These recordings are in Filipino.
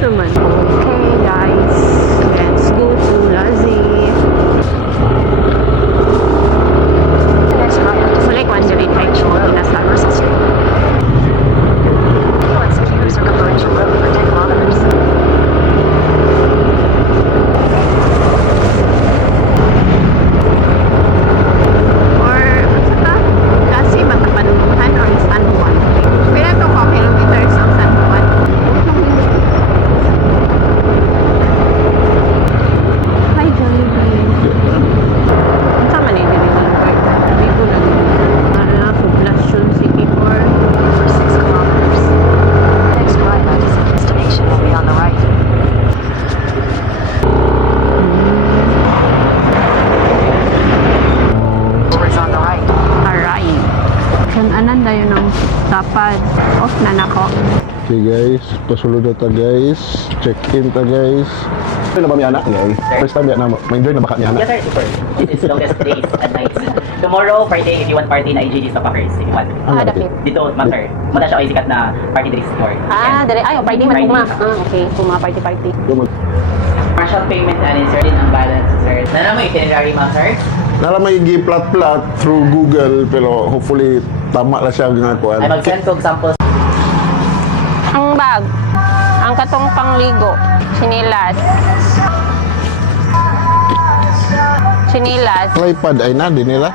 Suman. Okay guys, let's go to Lazi. So like one direct actual in a Star Russell Street. Let's secure circumferential road for 10 kilometers. Or, what's ito? Kasi magkapanunuhan or San Juan. Kaya ito ko kilometers ang San Juan. Hi, Jollibee. Ang sama na yung delivery. Hindi ko na para poblasyon City Hall. For 6 kilometers. Next right exit destination will be on the right. Doors on the right. Arrive. Kung anan dayo ng tapad. Off na nako. Okay guys, pasulod na ta guys. Check-in ta guys. Ano ba may anak guys? First time yan na ma-enjoy na baka niya anak. Yes, sir. Super. This is longest days and nights. Tomorrow, Friday, if you want party na IGG sa Packers, if you want. Ah, dakit. Dito, matter. Muna siya ay sikat na party days store. Ah, dire. Ay, Friday man Friday. kuma. Ah, okay. Kuma party. Partial payment and insert din ang balance, sir. Nana mo itinerary, ma'am, sir? Nala may gi-plat-plat through Google pero hopefully tama lang siya nga kuan. Ay mag-send ko examples. Ang bag. Ang katong pangligo. Sinilas. Sinilas. Tripod ay na din nila.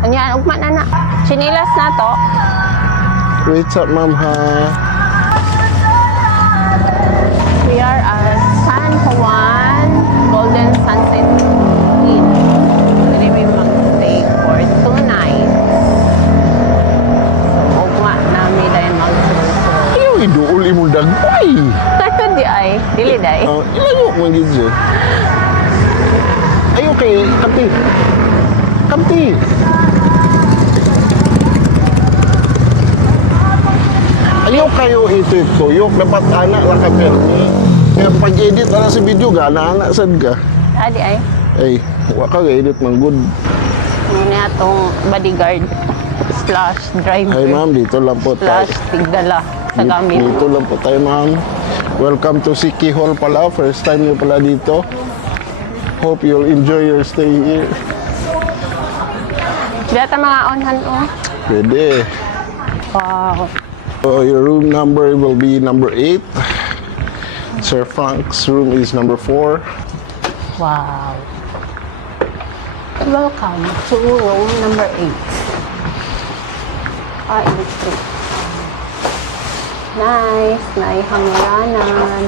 Ano yan? Ugma na na. Sinilas na to. What's up ma'am ha? We are at San Juan Golden Sunset Inn. Dili may mag-stay for 2 nights. So, ugma namin dahil mag-suso. Ayaw iduol imong dagpay. Kato di ay. Dili day. Ilayo man gid siya. Ayaw kay Kamti. Kamti. Ayaw kayo ito tuyok dapat anak lang ka permi. Kaya pag-edit na sa video ga anak sad ka. Adi ay. Ay, wa ka edit man good. Ano na itong bodyguard slash driver Ay ma'am, dito lang po tayo. slash tigdala sa gamit. Dito lang po tayo ma'am. Welcome to City Hall pala. First time niyo pala dito. Hope you'll enjoy your stay here. Dito mga onhan o. Pwede. Wow. So your room number will be number 8. Sir Frank's room is number 4. Wow. Welcome to room number 8. Ah, electric. Nice. Naihangiranan.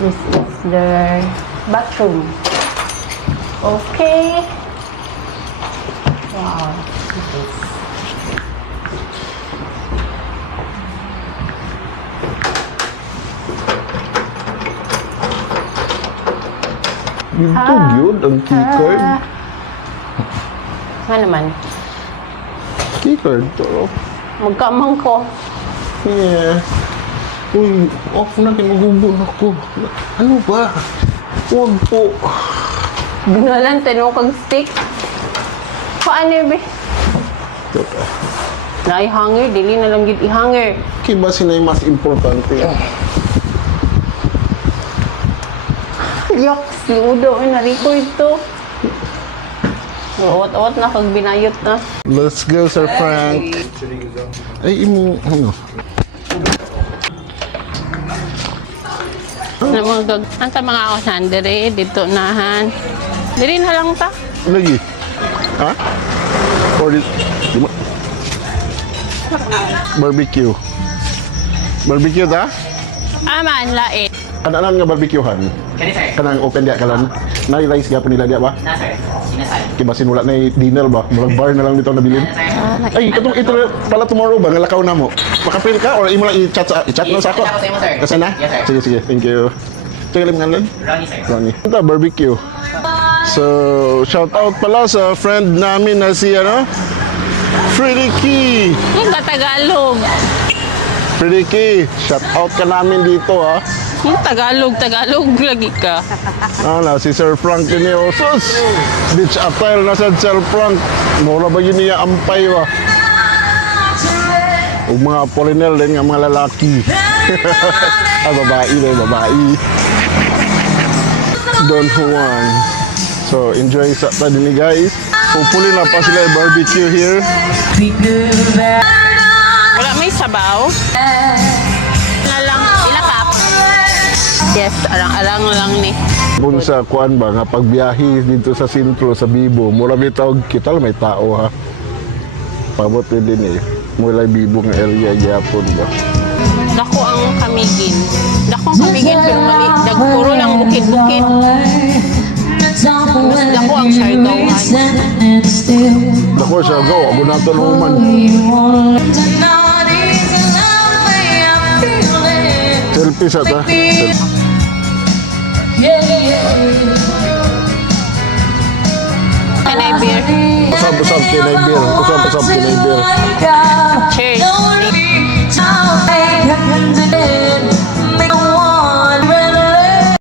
This is the bathroom. Okay. Wow. Nice. Ito yun, ang keycard. Nga naman. Keycard to. Magkamang ko. Yeah. Uy, off na kayo, magugulo ako. Ano ba? Huwag po. Binalan, tinong kag stick. Paano ba? Teka. Naihangir, dili na lang gid ihangir. Kiba sinay mas importante. Yak, si Udo, ay nariko ito. Uot-uot na, kag binayot na. Let's go, Sir Frank. Ay, imo, ano? Anta mga kausan, diri, dito nahan. Diri na lang ta. Lagi? Ha? Or di mo? Barbecue. Barbecue ta? Aman, lain. Kanaan nga barbecuehan? Kani, sir? Kanang open dia kalan? Na-rice gapon nila dia ba? Na, sir. Inasal. Kiba sinula na dinner ba? Murag bar na lang dito nabilin. Sir. Ay, ito pala tomorrow ba? Ngalakaw na mo. Makapil ka or imo lang i-chat na sa ako? I-chat ako sa imo, sir. Kasi na? Yes, sir. Sige, thank you. Sige, lim ngalan? Ronnie, sir. Ronnie. Ito, barbecue. So, shout out pala sa friend namin na si, Freddy Key. Yung Tagalog. Freddy Key, shout out ka namin dito, ha. Yung Tagalog lagi ka. Si Sir Frank ini osos. Beach attire na sa Sir Frank. Mura ba yun niya ampay ba? Ug mga foreigner din nga mga lalaki. Babae na yung babae. Don Juan. So, enjoy sa tadi ni guys. Hopefully na pa sila yung barbecue here. Wala may sabaw. Lang, ilakap. Yes, alang-alang lang ni. Kung sa kuan ba, nga pagbiyahe dito sa sentro, sa Bibo, mura bitawag kita may tao ha. Pabot din eh. Mula Bibo ng area, Yapon ba. Dako ang kamigin. Dako ang kamigin pero mali. Puro lang bukid-bukid. Mas dako ang Siargawan. Dako siya, go. Ako na ito naman. Selfie sa ta. Kanay beer. Usap-usap kinay beer. Usap-usap kinay beer. Cheers.